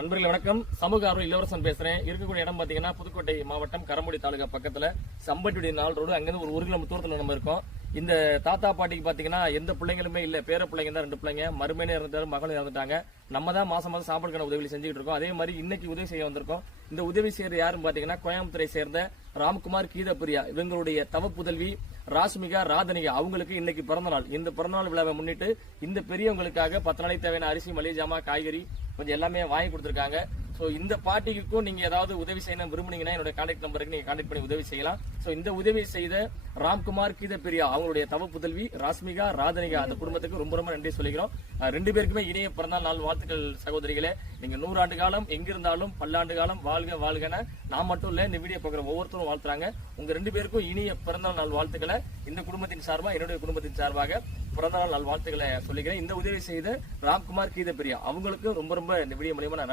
நண்பர்கள் வணக்கம். சமூக ஆர்வலர் இளவரசன் பேசுறேன். இருக்கக்கூடிய இடம் பாத்தீங்கன்னா புதுக்கோட்டை மாவட்டம் கரம்புடி தாலுகா பக்கத்துல சம்பட்டியுடைய 4 ரோடு. அங்கிருந்து ஒரு 1 கிலோமீட்டர் தூரத்துல நம்ம இருக்கோம். இந்த தாத்தா பாட்டிக்கு பாத்தீங்கன்னா எந்த பிள்ளைங்களுமே இல்ல, பேர பிள்ளைங்க தான் 2 பிள்ளைங்க. மருமையினே இறந்துட்டாரு, மகளும் இறந்துட்டாங்க. நம்ம தான் மாசம் மாசம் சாப்பாடுக்கான உதவி செஞ்சுட்டு இருக்கோம். அதே மாதிரி இன்னைக்கு உதவி செய்ய வந்திருக்கோம். இந்த உதவி செய்யறது யாருன்னு பாத்தீங்கன்னா கோயம்புத்தூரை சேர்ந்த ராம்குமார் கீதப்பிரியா, இவங்களுடைய தவ புதல்வி ராஷ்மிகா ராதனிகா, அவங்களுக்கு இன்னைக்கு பிறந்த நாள். இந்த பிறந்தநாள் விழாவை முன்னிட்டு இந்த பெரியவங்களுக்காக 10 நாளைக்கு தேவையான அரிசி, மளிகை ஜாமான், காய்கறி கொஞ்சம் எல்லாமே வாங்கி கொடுத்திருக்காங்க. சோ இந்த பாட்டிக்கும் நீங்க ஏதாவது உதவி செய்யணும் விரும்புனீங்கன்னா என்னோட கான்டாக்ட் நம்பருக்கு நீங்க கான்டாக்ட் பண்ணி உதவி செய்யலாம். சோ இந்த உதவி செய்த ராம்குமார் கீதப்பிரியா, அவங்களுடைய தவ புதல்வி ராஷ்மிகா ராதனிகா, அந்த குடும்பத்துக்கு ரொம்ப ரொம்ப நன்றி சொல்லிக்கிறோம். 2 பேருக்குமே இனிய பிறந்தநாள் நாள் வாழ்த்துக்கள் சகோதரிகளே. நீங்க 100 ஆண்டு காலம் எங்கிருந்தாலும் பல்லாண்டு காலம் வாழ்க வாழ்கன நான் மட்டும் இல்ல, இந்த வீடியோ பார்க்குற ஒவ்வொருத்தரும் வாழ்த்துறாங்க. உங்க 2 பேருக்கும் இனிய பிறந்தநாள் நாள் வாழ்த்துக்களை இந்த குடும்பத்தின் சார்பாக, என்னுடைய குடும்பத்தின் சார்பாக பிறந்தநாள் நாள் வாழ்த்துக்களை சொல்லிக்கிறேன். இந்த உதவி செய்த ராம்குமார் கீதப்பிரியா அவங்களுக்கு ரொம்ப ரொம்ப இந்த வீடியோ மூலியமா நான்